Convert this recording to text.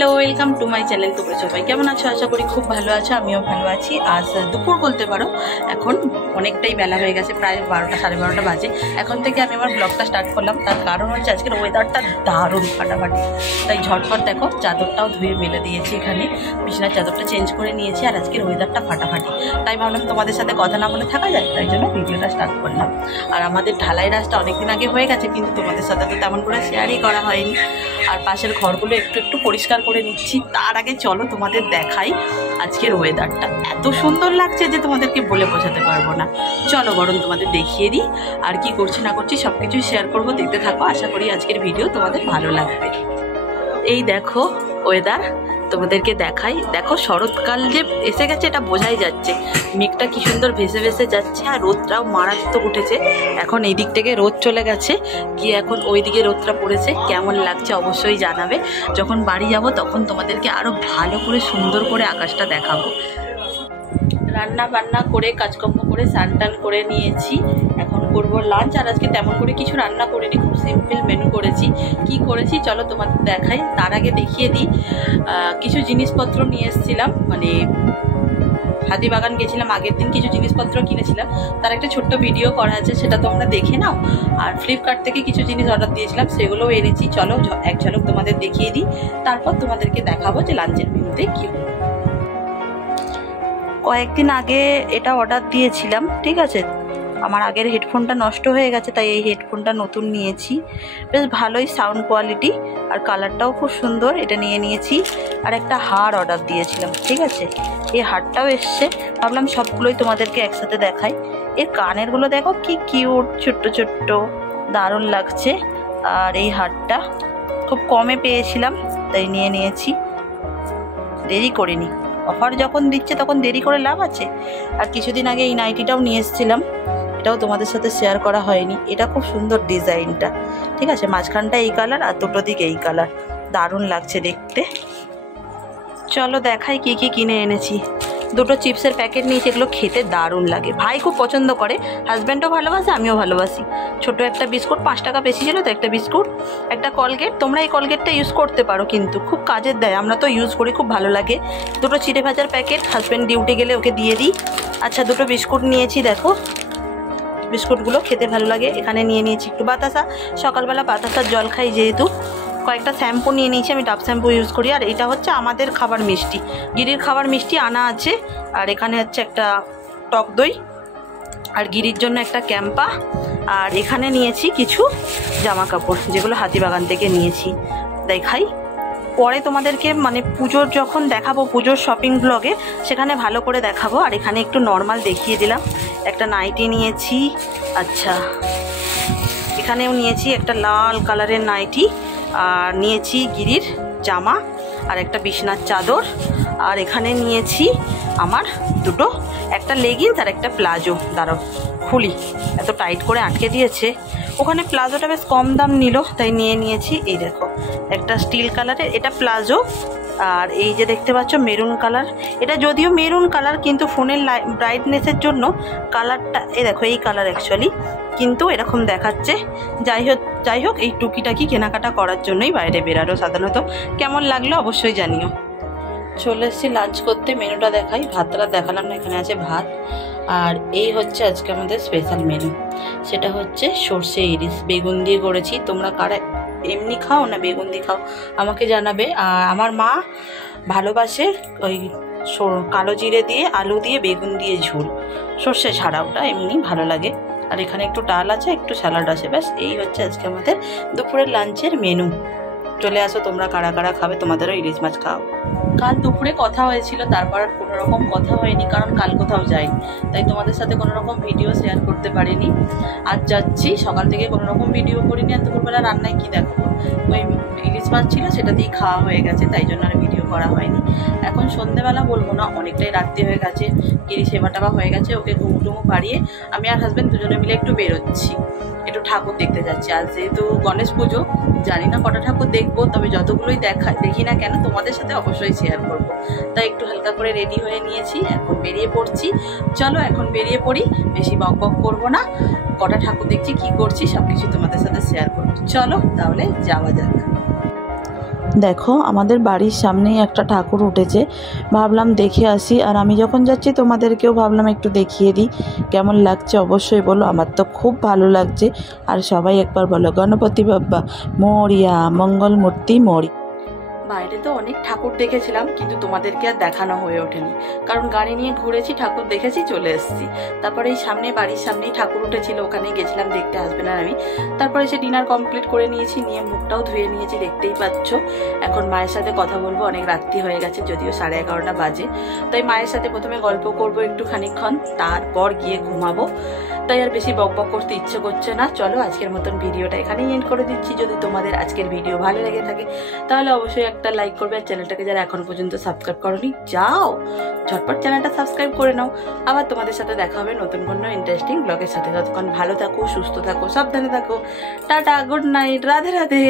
Hello, welcome to my channel. তোমরা সবাই কেমন আছো? আশা করি খুব ভালো আছো, আমিও ভালো আছি। আজ দুপুর বলতে পারো, এখন অনেকটাই বেলা হয়ে গেছে, প্রায় 12টা সাড়ে 12টা বাজে। এখন থেকে আমি আমার ব্লগটা স্টার্ট করলাম, তার কারণ হচ্ছে আজকের ওয়েদারটা দারুণ ফাটাফাটি। তাই ঝটপট দেখো চাদরটাও ধুয়ে মেলে দিয়েছি, এখানে বিছানার চাদরটা চেঞ্জ করে নিয়েছি। আর আজকের ওয়েদারটা ফাটাফাটি, তাই ভাবলাম তোমাদের সাথে কথা না বলে থাকা যায়, তাই জন্য ভিডিওটা স্টার্ট করলাম। আর আমাদের ঢালাই রাস্তা অনেকদিন আগে হয়ে গেছে, কিন্তু তোমাদের সাথে তো তেমন করে শেয়ারই করা হয়নি। আর পাশের ঘরগুলো একটু একটু পরিষ্কার করে নিচ্ছি। তার আগে চলো তোমাদের দেখাই আজকের ওয়েদারটা, এত সুন্দর লাগছে যে তোমাদেরকে বলে বোঝাতে পারবো না। চলো বরং তোমাদের দেখিয়ে দিই, আর কি করছি না করছি সব কিছুই শেয়ার করবো, দেখতে থাকো। আশা করি আজকের ভিডিও তোমাদের ভালো লাগবে। এই দেখো ওয়েদার, তোমাদেরকে দেখাই। দেখো শরৎকাল যে এসে গেছে এটা বোঝাই যাচ্ছে, মেঘটা কি সুন্দর ভেসে ভেসে যাচ্ছে, আর রোদটাও মারাত্মক উঠেছে। এখন এই দিক থেকে রোদ চলে গেছে, গিয়ে এখন ওই দিকে রোদটা পড়েছে। কেমন লাগছে অবশ্যই জানাবে। যখন বাড়ি যাব তখন তোমাদেরকে আরও ভালো করে সুন্দর করে আকাশটা দেখাবো। রান্না বান্না করে কাজকর্ম করে স্নান টান করে নিয়েছি, এখন করবো লাঞ্চ। আর আজকে তেমন করে কিছু রান্না করিনি, খুব সিম্পল মেনু করেছি। কি করেছি চলো তোমাদের দেখাই। তার আগে দেখিয়ে দিই, কিছু জিনিসপত্র নিয়ে এসেছিলাম, মানে হাতিবাগান গেছিলাম আগের দিন, কিছু জিনিসপত্র কিনেছিলাম, তার একটা ছোট্ট ভিডিও করা আছে, সেটা তোমরা দেখে নাও। আর ফ্লিপকার্ট থেকে কিছু জিনিস অর্ডার দিয়েছিলাম, সেগুলোও এনেছি। চলো এক ঝলক তোমাদের দেখিয়ে দিই, তারপর তোমাদেরকে দেখাবো যে লাঞ্চের মেনুতে কী হলো। কয়েকদিন আগে এটা অর্ডার দিয়েছিলাম, ঠিক আছে। আমার আগের হেডফোনটা নষ্ট হয়ে গেছে, তাই এই হেডফোনটা নতুন নিয়েছি। বেশ ভালোই সাউন্ড কোয়ালিটি, আর কালারটাও খুব সুন্দর, এটা নিয়ে নিয়েছি। আর একটা হার অর্ডার দিয়েছিলাম, ঠিক আছে। এই হারটাও এসছে, ভাবলাম সবগুলোই তোমাদেরকে একসাথে দেখাই। এর কানেরগুলো দেখো কি কিউট, ছোট্ট ছোট্ট, দারুণ লাগছে। আর এই হারটা খুব কমে পেয়েছিলাম, তাই নিয়ে নিয়েছি, দেরি করিনি। অফার যখন দিচ্ছে তখন দেরি করে লাভ আছে। আর কিছুদিন আগে এই নাইটিটাও নিয়ে এসেছিলাম, এটাও তোমাদের সাথে শেয়ার করা হয়নি। এটা খুব সুন্দর ডিজাইনটা, ঠিক আছে। মাঝখানটা এই কালার আর দুটো দিক এই কালার, দারুণ লাগছে দেখতে। চলো দেখাই কি কি কিনে এনেছি। দুটো চিপসের প্যাকেট নিয়েছি, এগুলো খেতে দারুণ লাগে, ভাই খুব পছন্দ করে, হাজব্যান্ডও ভালোবাসে, আমিও ভালোবাসি। ছোট একটা বিস্কুট, 5 টাকা বেশি ছিল তো একটা বিস্কুট। একটা কলগেট, তোমরা এই কলগেটটা ইউজ করতে পারো, কিন্তু খুব কাজের দেয়, আমরা তো ইউজ করি, খুব ভালো লাগে। দুটো চিড়ে ভাজার প্যাকেট, হাজব্যান্ড ডিউটি গেলে ওকে দিয়ে দিই। আচ্ছা, দুটো বিস্কুট নিয়েছি, দেখো বিস্কুটগুলো খেতে ভালো লাগে। এখানে নিয়ে নিয়েছি একটু বাতাসা, সকালবেলা বাতাসার জল খাই যেহেতু। কয়েকটা শ্যাম্পু নিয়ে নিয়েছি, আমি ডাব শ্যাম্পু ইউজ করি। আর এটা হচ্ছে আমাদের খাবার মিষ্টি, গিরির খাবার মিষ্টি আনা আছে। আর এখানে হচ্ছে একটা টক দই, আর গিরির জন্য একটা ক্যাম্পা। আর এখানে নিয়েছি কিছু জামা কাপড়, যেগুলো হাতিবাগান থেকে নিয়েছি। দেখাই পরে তোমাদেরকে, মানে পুজোর যখন দেখাবো, পুজোর শপিং ব্লগে, সেখানে ভালো করে দেখাবো। আর এখানে একটু নর্মাল দেখিয়ে দিলাম। একটা নাইটি নিয়েছি, আচ্ছা এখানেও নিয়েছি একটা লাল কালারের নাইটি। আর নিয়েছি গিরির জামা, আর একটা বিছনার চাদর। আর এখানে নিয়েছি আমার দুটো, একটা লেগিংস আর একটা প্লাজো। দাঁড়াও খুলি, এত টাইট করে আটকে দিয়েছে। ওখানে প্লাজোটা বেশ কম দাম নিল, তাই নিয়ে নিয়েছি। এই দেখো একটা স্টিল কালারের, এটা প্লাজো। আর এই যে দেখতে পাচ্ছ মেরুন কালার, এটা যদিও মেরুন কালার, কিন্তু ফোনের ব্রাইটনেসের জন্য কালারটা, এই দেখো এই কালার অ্যাকচুয়ালি, কিন্তু এরকম দেখাচ্ছে। যাই হোক এই টুকিটাকি কেনাকাটা করার জন্যই বাইরে বেরানো সাধারণত। কেমন লাগলো অবশ্যই জানিও। চলে এসেছি লাঞ্চ করতে, মেনুটা দেখাই। ভাতটা দেখালাম না, এখানে আছে ভাত। আর এই হচ্ছে আজকে আমাদের স্পেশাল মেনু, সেটা হচ্ছে সর্ষে ইলিশ, বেগুন দিয়ে করেছি। তোমরা কারা এমনি খাও না বেগুন দিয়ে খাও আমাকে জানাবে। আর আমার মা ভালোবাসে ওই কালো জিরে দিয়ে, আলু দিয়ে, বেগুন দিয়ে ঝোল, সর্ষে ছাড়া, ওটা এমনি ভালো লাগে। আর এখানে একটু ডাল আছে, একটু স্যালাড আছে, ব্যাস এই হচ্ছে আজকে আমাদের দুপুরের লাঞ্চের মেনু। চলে আসো তোমরা কারা কারা খাবে, তোমাদেরও ইলিশ মাছ খাও। কাল দুপুরে কথা হয়েছিল, তারপর আর কোনো রকম কথা হয়নি, কারণ কাল কোথাও যাইনি, তাই তোমাদের সাথে কোনো রকম ভিডিও শেয়ার করতে পারিনি। আজ যাচ্ছি, সকাল থেকে কোনো রকম ভিডিও করিনি। আর দুপুরবেলা রান্নায় কী দেখো, ওই ইলিশ মাছ ছিল, সেটা দিয়ে খাওয়া হয়ে গেছে, তাই জন্য আর ভিডিও করা হয়নি। এখন সন্ধ্যেবেলা বলবো না, অনেকটাই রাত্রি হয়ে গেছে, গিরি সেবা টেবা হয়ে গেছে, ওকে ঘুমটুমু পাড়িয়ে আমি আর হাজব্যান্ড দুজনে মিলে একটু বেরোচ্ছি, একটু ঠাকুর দেখতে যাচ্ছি। আজ যেহেতু গণেশ পুজো, জানি না কটা ঠাকুর দেখবো, তবে যতগুলোই দেখি না কেন তোমাদের সাথে অবশ্যই শেয়ার করব। তাই একটু হালকা করে রেডি হয়ে নিয়েছি, এখন বেরিয়ে পড়ছি। চলো এখন বেরিয়ে পড়ি, বেশি বক বক করবো না, কটা ঠাকুর দেখছি, কি করছি সব কিছু তোমাদের সাথে শেয়ার করবো। চলো তাহলে যাওয়া যাক। দেখো আমাদের বাড়ির সামনেই একটা ঠাকুর উঠেছে, ভাবলাম দেখে আসি। আর আমি যখন যাচ্ছি তোমাদেরকেও ভাবলাম একটু দেখিয়ে দিই কেমন লাগছে। অবশ্যই বলো, আমার তো খুব ভালো লাগছে। আর সবাই একবার বলো গণপতি বাপ্পা মোরিয়া, মঙ্গল মূর্তি মোরি। বাইরে তো অনেক ঠাকুর দেখেছিলাম, কিন্তু তোমাদেরকে আর দেখানো হয়ে ওঠেনি, কারণ গাড়ি নিয়ে ঘুরেছি, ঠাকুর দেখেছি, চলে এসেছি। তারপরে এই সামনে বাড়ির সামনেই ঠাকুর উঠেছিল, ওখানে গেছিলাম দেখতে, আসবে না আমি। তারপরে সে ডিনার কমপ্লিট করে নিয়েছি, নিয়ে মুখটাও ধুয়ে নিয়েছি, দেখতেই পাচ্ছ। এখন মায়ের সাথে কথা বলবো, অনেক রাত্রি হয়ে গেছে, যদিও 11:30 বাজে। তাই মায়ের সাথে প্রথমে গল্প করবো একটু খানিকক্ষণ, তারপর গিয়ে ঘুমাবো। তাই আর বেশি বকবক করতে ইচ্ছে করছে না। চলো আজকের মতন ভিডিওটা এখানেই এন্ড করে দিচ্ছি। যদি তোমাদের আজকের ভিডিও ভালো লেগে থাকে তাহলে অবশ্যই একটা লাইক করবে, আর চ্যানেলটাকে যারা এখন পর্যন্ত সাবস্ক্রাইব করোনি যাও ঝটপট চ্যানেলটা সাবস্ক্রাইব করে নাও। আবার তোমাদের সাথে দেখা হবে নতুন কোনো ইন্টারেস্টিং ব্লগের সাথে। ততক্ষণ ভালো থাকো, সুস্থ থাকো, সাবধানে থাকো। Tata, good night, Radhe Radhe.